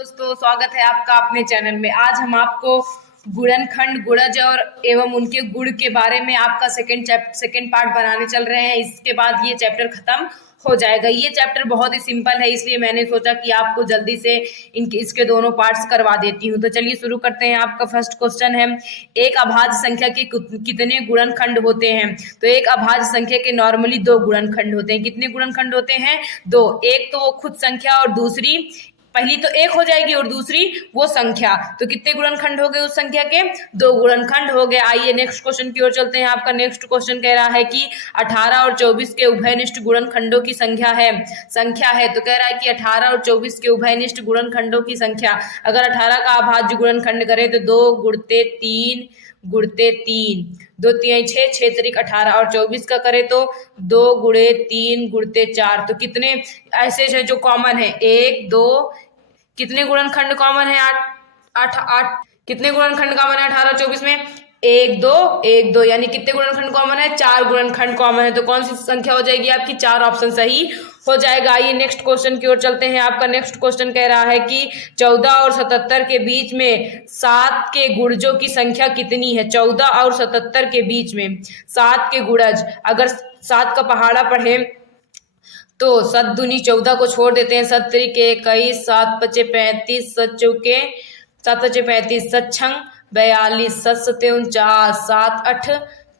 दोस्तों, स्वागत है आपका अपने चैनल में। आज हम आपको गुणनखंड, गुणज और एवं उनके गुण के बारे में आपका सेकंड पार्ट बनाने चल रहे हैं। इसके बाद ये चैप्टर खत्म हो जाएगा। ये चैप्टर बहुत ही सिंपल है, इसलिए मैंने सोचा कि आपको जल्दी से इसके दोनों पार्ट्स करवा देती हूँ। तो चलिए शुरू करते हैं। आपका फर्स्ट क्वेश्चन है, एक अभाज्य संख्या के कितने गुणनखंड होते हैं? तो एक अभाज्य संख्या के नॉर्मली दो गुणनखंड होते हैं। कितने गुणनखंड होते हैं? दो। एक तो वो खुद संख्या और दूसरी, पहली तो एक हो जाएगी और दूसरी वो संख्या। तो कितने गुणनखंड हो गए उस संख्या के? दो गुणनखंड हो गए। आइए नेक्स्ट क्वेश्चन की ओर चलते हैं। आपका नेक्स्ट क्वेश्चन कह रहा है कि 18 और 24 के उभयनिष्ठ गुणनखंडों की संख्या है। तो कह रहा है कि 18 और 24 के उभयनिष्ठ गुणनखंडों की संख्या। अगर 18 का अभाज्य गुणनखंड करें तो 2 गुणते 3 गुणते 3, 2 3 6, 6 त्रिक 18। और 24 का करें तो 2 गुणे 3 गुणते 4। तो कितने ऐसे हैं जो कॉमन है? 1 2, कितने गुणनखंड कॉमन है? 8 8। कितने गुणनखंड कॉमन है 18 और 24 में? 1 2 1 2, यानी कितने गुणनखंड कॉमन है? 4 गुणनखंड कॉमन है। तो कौन सी संख्या हो जाएगी आपकी? 4 ऑप्शन सही हो जाएगा। आइए नेक्स्ट क्वेश्चन की ओर चलते हैं। आपका नेक्स्ट क्वेश्चन कह रहा है कि 14 और 77 के बीच में 7 के गुणजों की संख्या कितनी है? 14 और 77 के बीच में 7 के गुणज, अगर 7 का पहाड़ा पढ़े तो 7 दूनी 14 को छोड़ देते हैं। 7 त्रिके 21, 7 पचे 35, 7 चौके 7 पचे 35, 7 छंग 42, 7 सते 49, 7 8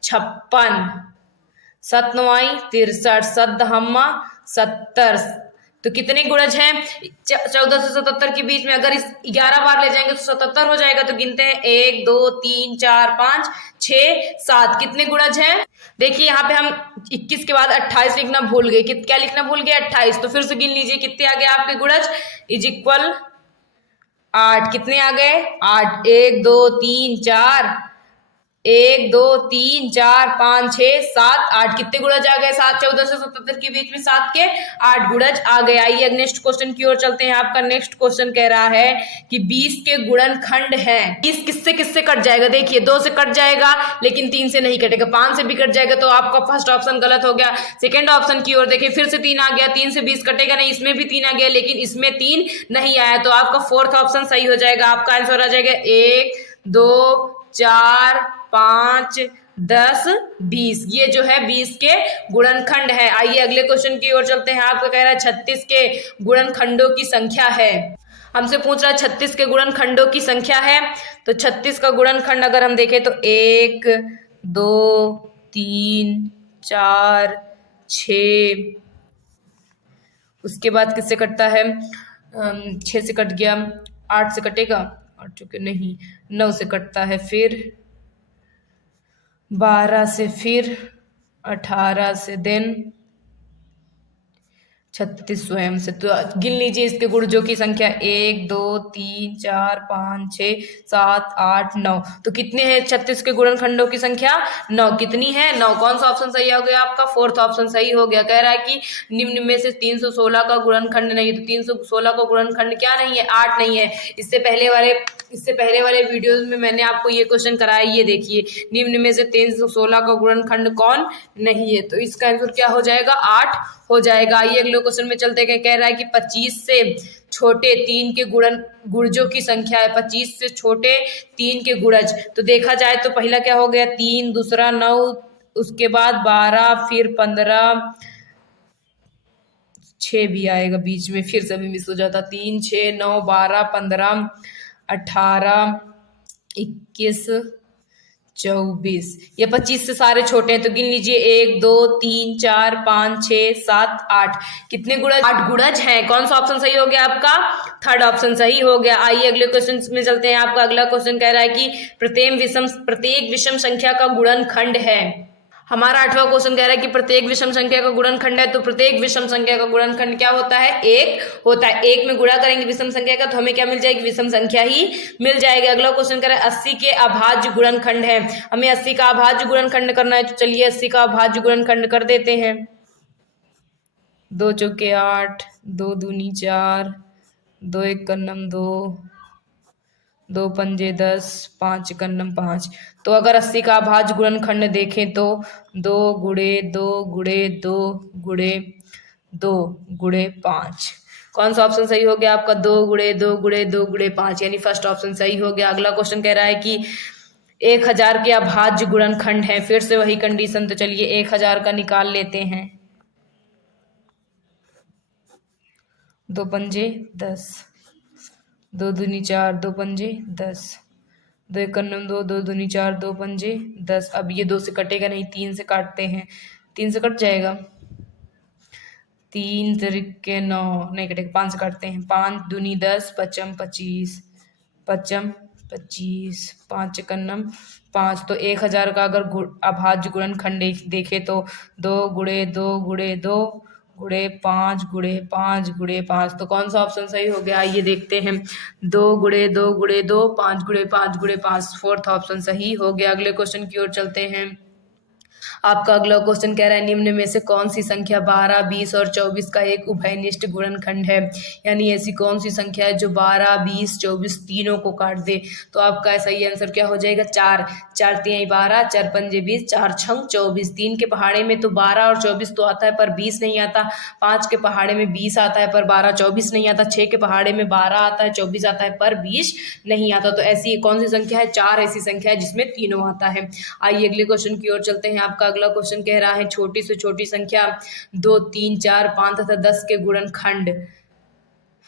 56, 7 नवाई 63, 7 दहम्मा 70। तो कितने गुणज हैं 14 से 77 के बीच में? अगर इस 11 बार ले जाएंगे तो 77 हो जाएगा। तो गिनते हैं 1 2 3 4 5 6 7। कितने गुणज हैं? देखिए यहाँ पे हम 21 के बाद 28 लिखना भूल गए। क्या लिखना भूल गए? 28। तो फिर से गिन लीजिए कितने आ गए आपके गुणज। Is equal 8। कितने आ गए? 8। 1 2 3 4, 1 2 3 4 5 6 7 8। कितने गुणज आ गए? 7 14 से 77 के बीच में 7 के 8 गुणज आ गए। आइए नेक्स्ट क्वेश्चन की ओर चलते हैं। आपका नेक्स्ट क्वेश्चन कह रहा है कि 20 के गुणनखंड हैं। 20 किससे किससे कट जाएगा? देखिए 2 से कट जाएगा, लेकिन 3 से नहीं कटेगा। 5 से भी कट जाएगा। तो आपका फर्स्ट ऑप्शन गलत हो गया। सेकेंड ऑप्शन की ओर देखिए, फिर से 3 आ गया। 3 से 20 कटेगा नहीं। इसमें भी 3 आ गया, लेकिन इसमें 3 नहीं आया। तो आपका फोर्थ ऑप्शन सही हो जाएगा। आपका आंसर आ जाएगा 1 2 4 5 10 20। ये जो है 20 के गुणनखंड है। आइए अगले क्वेश्चन की ओर चलते हैं। आपका कह रहा है 36 के गुणनखंडों की संख्या है। हमसे पूछ रहा है 36 के गुणनखंडों की संख्या है। तो 36 का गुणनखंड अगर हम देखें तो 1 2 3 4 6, उसके बाद किससे कटता है? 6 से कट गया। 8 से कटेगा? 8 चुके नहीं। 9 से कटता है, फिर 12 से, फिर 18 से, देन 36 स्वयं से। तो गिन लीजिए इसके गुणजों की संख्या। 1 2 3 4 5 6 7 8 9। तो कितने हैं 36 के गुणनखंडों की संख्या? 9। कितनी है? 9। कौन सा ऑप्शन सही हो गया आपका? फोर्थ ऑप्शन सही हो गया। कह रहा है कि निम्न में से 316 का गुणनखंड नहीं है। तो 316 का गुणनखंड क्या नहीं है? 8 नहीं है। इससे पहले वाले वीडियोस में मैंने आपको ये क्वेश्चन कराया। ये देखिए, निम्न में से 316 का गुणनखंड कौन नहीं है? तो इसका आंसर क्या हो जाएगा? 8 हो जाएगा। आइए अगले क्वेश्चन में चलते हैं। कह रहा है कि 25 से छोटे 3 के गुणजों की संख्या है। 25 से छोटे 3 के गुणज। तो देखा जाए तो पहला क्या हो गया? 3, दूसरा 9, उसके बाद 12, फिर 15, 6 भी आएगा बीच में, फिर सभी मिस हो जाता। 3 6 9 12 15 18 21 24। ये 25 से सारे छोटे हैं। तो गिन लीजिए 1 2 3 4 5 6 7 8। कितने गुणज? 8 गुणज हैं। कौन सा ऑप्शन सही हो गया आपका? थर्ड ऑप्शन सही हो गया। आइए अगले क्वेश्चन में चलते हैं। आपका अगला क्वेश्चन कह रहा है कि प्रत्येक विषम संख्या का गुणनखंड है। हमारा 8वां क्वेश्चन कह रहा है कि प्रत्येक विषम संख्या का गुणनखंड है। तो प्रत्येक विषम संख्या का गुणनखंड क्या होता है? 1 होता है। 1 में गुणा करेंगे विषम संख्या का तो हमें क्या मिल जाएगी? विषम संख्या ही मिल जाएगी। अगला क्वेश्चन कह रहा है 80 के अभाज्य गुणनखंड है। हमें 80 का अभाज्य गुणनखंड करना है। तो चलिए 80 का अभाज्य गुणनखंड कर देते हैं। 2 चौके 8, 2 दूनी 4, 2 एक कन्नम 2, 2 पंजे 10, 5 कन्नम 5। तो अगर 80 का अभाज्य गुणनखंड देखें तो 2 गुणे 2 गुणे 2 गुणे 2 गुणे 5। कौन सा ऑप्शन सही हो गया आपका? 2 गुणे 2 गुणे 2 गुणे 5, यानी फर्स्ट ऑप्शन सही हो गया। अगला क्वेश्चन कह रहा है कि 1000 के अभाज्य गुणनखंड है। फिर से वही कंडीशन, तो चलिए 1000 का निकाल लेते हैं। 2 पंजे 10, 2 दूनी 4, 2 पंजे 10, 2 एकम 2, 2 दूनी 4, 2 पंजे 10। अब ये 2 से कटेगा नहीं, 3 से काटते हैं, 3 से कट जाएगा। 3 तरीके 9 नहीं कटेगा, 5 से काटते हैं। 5 दूनी 10, पचम 25, पचम 25, 5 एकम 5। तो 1000 का अगर अभाज्य गुणनखंड देखे तो 2 गुणे 2 गुणे 2 गुणे 5 गुणे 5 गुणे 5। तो कौन सा ऑप्शन सही हो गया, आइए देखते हैं। 2 गुणे 2 गुणे 2, 5 गुणे 5 गुणे 5, फोर्थ ऑप्शन सही हो गया। अगले क्वेश्चन की ओर चलते हैं। आपका अगला क्वेश्चन कह रहा है निम्न में से कौन सी संख्या 12, 20 और 24 का एक उभयनिष्ठ गुणनखंड है। यानी ऐसी कौन सी संख्या है जो 12, 20, 24 तीनों को काट दे। तो आपका सही आंसर क्या हो जाएगा? 4। 4 तिहाई 12, 4 पंजे 20, 4 छंग 24। 3 के पहाड़े में तो 12 और 24 तो आता है पर 20 नहीं आता। 5 के पहाड़े में 20 आता है पर 12 24 नहीं आता। 6 के पहाड़े में 12 आता है, 24 आता है पर 20 नहीं आता। तो ऐसी कौन सी संख्या है? 4 ऐसी संख्या है जिसमें तीनों आता है। आइए अगले क्वेश्चन की ओर चलते हैं। आपका अगला क्वेश्चन कह रहा है छोटी से छोटी संख्या 2, 3, 4, 5 तथा 10 के गुणनखंड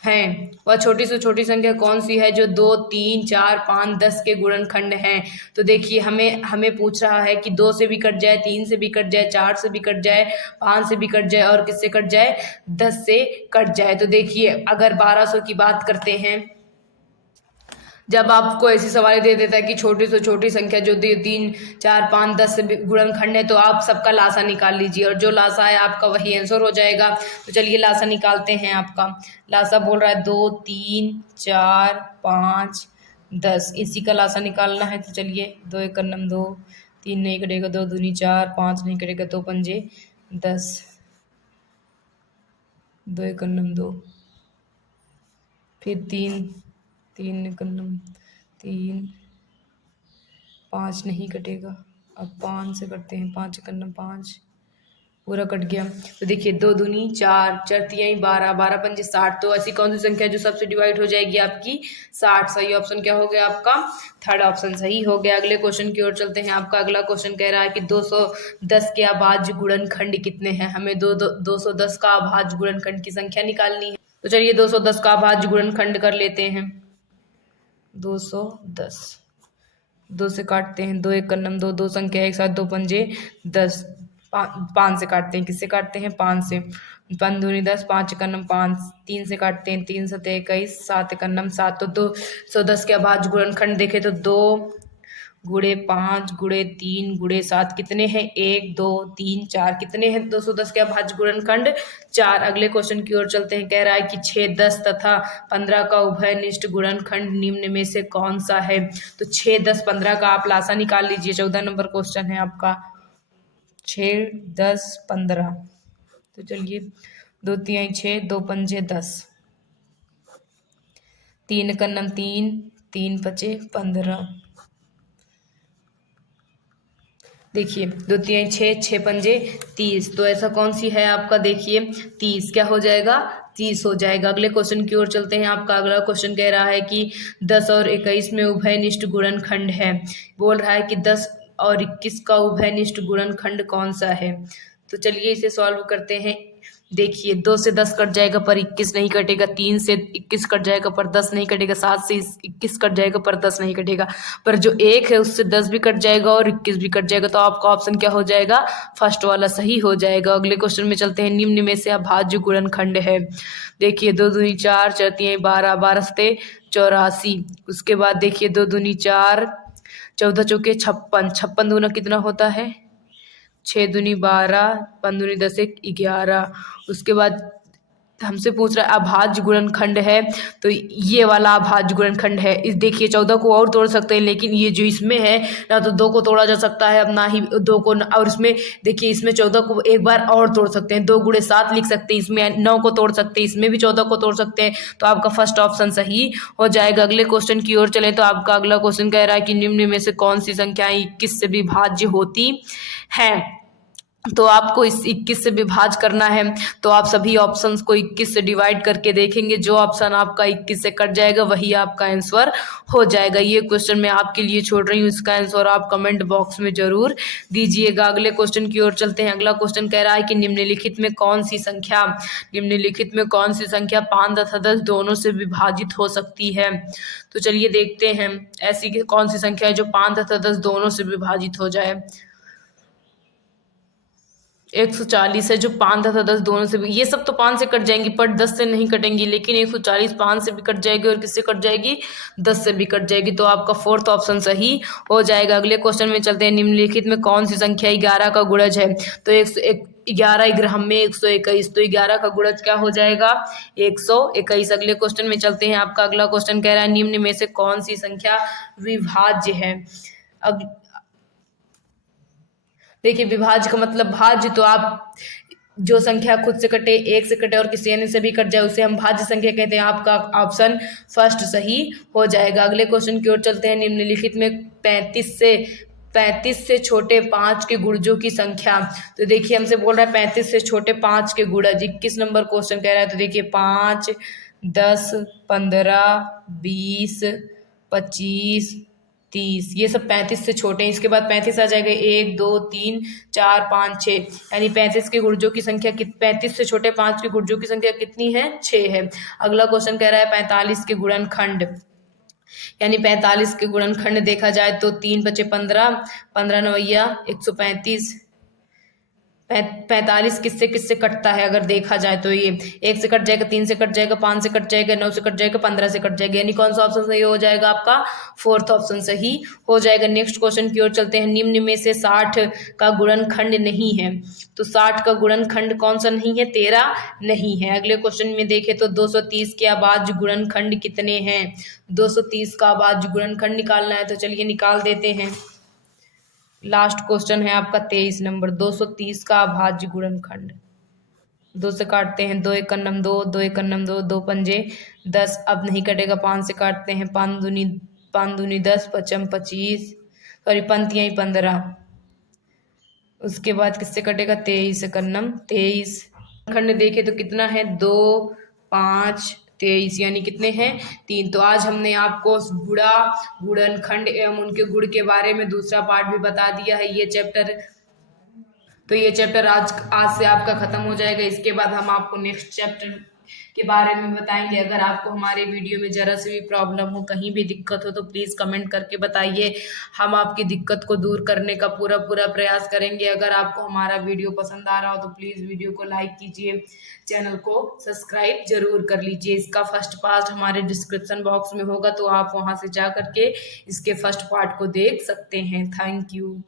हैं। वह छोटी से छोटी संख्या कौन सी है जो 2, 3, 4, 5, 10 के गुणनखंड हैं। तो देखिए हमें पूछ रहा है कि 2 से भी कट जाए, 3 से भी कट जाए, 4 से भी कट जाए, 5 से भी कट जाए और किससे कट जाए? 10 से कट जाए। तो देखिए अगर 1200 की बात करते हैं, जब आपको ऐसी सवाल दे देता है कि छोटी से छोटी संख्या जो 3, 4, 5, 10 से गुणनखंड है, तो आप सबका लासा निकाल लीजिए और जो लासा है आपका वही आंसर हो जाएगा। तो चलिए लासा निकालते हैं। आपका लासा बोल रहा है 2, 3, 4, 5, 10, इसी का लासा निकालना है। तो चलिए 2 एकम 2, 3 नहीं कटेगा, 2 दूनी 4, 5 नहीं कटेगा, 2 पंजे 10, 2 एकम 2, फिर 3, 3 एकम 3, 5 नहीं कटेगा। अब 5 से करते हैं, 5 एकम 5 पूरा कट गया। तो देखिए 2 दूनी 4, 4 तिहाई 12, 12 पंजे 60। तो ऐसी कौन सी संख्या जो सबसे डिवाइड हो जाएगी? आपकी 60। सही ऑप्शन क्या हो गया आपका? थर्ड ऑप्शन सही हो गया। अगले क्वेश्चन की ओर चलते हैं। आपका अगला क्वेश्चन कह रहा है कि 210 के अभाज्य गुणनखंड कितने हैं। हमें 210 का अभाज्य गुणनखंड की संख्या निकालनी है। तो चलिए 210 का अभाज्य गुणनखंड कर लेते हैं। 210, 2 से काटते हैं, 2 एकम 2, 2 संख्या एक साथ, 2 पंजे 10, 5 से काटते हैं, किससे काटते हैं? 5 से। 5 दूनी 10, 5 एकम 5, 3 से काटते हैं, 3 सते 21, 7 एकम 7। तो 210 के अभाज्य गुणनखंड देखे तो 2 गुणे 5 गुणे 3 गुणे 7 कितने हैं? 1, 2, 3, 4 कितने हैं 210 के अभाज्य गुणनखंड? 4। अगले क्वेश्चन की ओर चलते हैं। कह रहा है कि 6, 10 तथा 15 का उभयनिष्ठ गुणनखंड निम्न में से कौन सा है। तो 6, 10, 15 का आप लासा निकाल लीजिए। 14 नंबर क्वेश्चन है आपका। 6, 10, 15। तो चलिए 2 तिहाई 6, 2 पंजे 10, 3 एकम 3, 3 पचे 15। देखिए 2 तिहाई 6, 6 पंजे 30। तो ऐसा कौन सी है आपका? देखिए 30 क्या हो जाएगा? 30 हो जाएगा। अगले क्वेश्चन की ओर चलते हैं। आपका अगला क्वेश्चन कह रहा है कि 10 और 21 में उभयनिष्ठ गुणनखंड है। बोल रहा है कि 10 और 21 का उभयनिष्ठ गुणनखंड कौन सा है। तो चलिए इसे सॉल्व करते हैं। देखिए 2 से 10 कट जाएगा पर 21 नहीं कटेगा, 3 से 21 कट जाएगा पर 10 नहीं कटेगा, 7 से 21 कट जाएगा पर 10 नहीं कटेगा, पर जो 1 है उससे 10 भी कट जाएगा और 21 भी कट जाएगा। तो आपका ऑप्शन क्या हो जाएगा? फर्स्ट वाला सही हो जाएगा। अगले क्वेश्चन में चलते हैं। निम्न में से अभाज्य गुणनखंड है। देखिए 2 दूनी 4, 4 तिहाई 12, 12 सते 84। उसके बाद देखिए 2 दूनी 4, 14 चौके 56, 56 दूना कितना होता है? 6 दूनी 12, 5 दूनी 10, 11। उसके बाद हमसे पूछ रहा है अभाज्य गुणनखंड है, तो ये वाला अभाज्य गुणनखंड है। इस देखिए 14 को और तोड़ सकते हैं, लेकिन ये जो इसमें है ना तो 2 को तोड़ा जा सकता है, अब ना ही 2 को, और इसमें देखिए इसमें 14 को एक बार और तोड़ सकते हैं, 2 गुणे 7 लिख सकते हैं, इसमें 9 को तोड़ सकते हैं, इसमें भी 14 को तोड़ सकते हैं। तो आपका फर्स्ट ऑप्शन सही हो जाएगा। अगले क्वेश्चन की ओर चले तो आपका अगला क्वेश्चन कह रहा है कि निम्न में से कौन सी संख्याएं 21 से विभाज्य होती हैं। तो आपको इस 21 से विभाज्य करना है। तो आप सभी ऑप्शंस को 21 से डिवाइड करके देखेंगे, जो ऑप्शन आपका 21 से कट जाएगा वही आपका आंसर हो जाएगा। ये क्वेश्चन मैं आपके लिए छोड़ रही हूँ, इसका आंसर आप कमेंट बॉक्स में जरूर दीजिएगा। अगले क्वेश्चन की ओर चलते हैं। अगला क्वेश्चन कह रहा है कि निम्नलिखित में कौन सी संख्या 5 तथा 10 दोनों से विभाजित हो सकती है। तो चलिए देखते हैं ऐसी कौन सी संख्या है जो 5 तथा 10 दोनों से विभाजित हो जाए। 140 है जो 5 तथा 10 दोनों से भी, ये सब तो 5 से कट जाएंगी पर 10 से नहीं कटेंगी, लेकिन 140 5 से भी कट जाएगी और किससे कट जाएगी, 10 से भी कट जाएगी। तो आपका फोर्थ ऑप्शन सही हो जाएगा। अगले क्वेश्चन में चलते हैं। निम्नलिखित में कौन सी संख्या 11 का गुणज है। तो 11 ग्राम में 121, तो 11 का गुणज क्या हो जाएगा, 121। अगले क्वेश्चन में चलते हैं। आपका अगला क्वेश्चन कह रहा है निम्न में से कौन सी संख्या विभाज्य है। देखिए विभाज्य का मतलब भाज्य, तो आप जो संख्या खुद से कटे, एक से कटे और किसी अन्य से भी कट जाए उसे हम भाज्य संख्या कहते हैं। आपका ऑप्शन फर्स्ट सही हो जाएगा। अगले क्वेश्चन की ओर चलते हैं। निम्नलिखित में 35 से छोटे 5 के गुणजों की संख्या। तो देखिए हमसे बोल रहा है 35 से छोटे 5 के गुणज। 21 नंबर क्वेश्चन कह रहा है। तो देखिए 5, 10, 15, 20, 25, 30, ये सब 35 से छोटे हैं। इसके बाद 35 आ जाएगा, 1, 2, 3, 4, 5, 6, यानी 35 के गुणजों की संख्या 35 से छोटे 5 के गुणजों की संख्या कितनी है, 6 है। अगला क्वेश्चन कह रहा है 45 के गुणनखंड, यानी 45 के गुणनखंड देखा जाए तो 3 × 5 = 15, 15 × 9 = 135। 45 किससे कटता है अगर देखा जाए तो, ये 1 से कट जाएगा, 3 से कट जाएगा, 5 से कट जाएगा, 9 से कट जाएगा, 15 से कट जाएगा, यानी कौन सा ऑप्शन सही हो जाएगा, आपका फोर्थ ऑप्शन सही हो जाएगा। नेक्स्ट क्वेश्चन की ओर चलते हैं। निम्न में से 60 का गुणनखंड नहीं है। तो 60 का गुणनखंड कौन सा नहीं है, 13 नहीं है। अगले क्वेश्चन में देखें तो 230 के अभाज्य गुणनखंड कितने हैं। 230 का अभाज्य गुणनखंड निकालना है, तो चलिए निकाल देते हैं। लास्ट क्वेश्चन है आपका 23 नंबर। 230 का अभाज्य गुणनखंड, 2 से काटते हैं, 2 × 1 = 2, 2 × 1 = 2, 2 × 5 = 10, अब नहीं कटेगा, 5 से काटते हैं, 5 दूनी 10, 5 × 25, सॉरी 5 × 15, उसके बाद किससे कटेगा, 23 × 1 = 23। खंड देखे तो कितना है, 2, 5, 23, यानी कितने हैं, 3। तो आज हमने आपको गुणनखंड एवं उनके गुण के बारे में दूसरा पार्ट भी बता दिया है। ये चैप्टर आज से आपका खत्म हो जाएगा। इसके बाद हम आपको नेक्स्ट चैप्टर के बारे में बताएंगे। अगर आपको हमारे वीडियो में जरा से भी प्रॉब्लम हो, कहीं भी दिक्कत हो, तो प्लीज़ कमेंट करके बताइए। हम आपकी दिक्कत को दूर करने का पूरा प्रयास करेंगे। अगर आपको हमारा वीडियो पसंद आ रहा हो तो प्लीज़ वीडियो को लाइक कीजिए, चैनल को सब्सक्राइब जरूर कर लीजिए। इसका फर्स्ट पार्ट हमारे डिस्क्रिप्शन बॉक्स में होगा, तो आप वहाँ से जा करके इसके फर्स्ट पार्ट को देख सकते हैं। Thank you.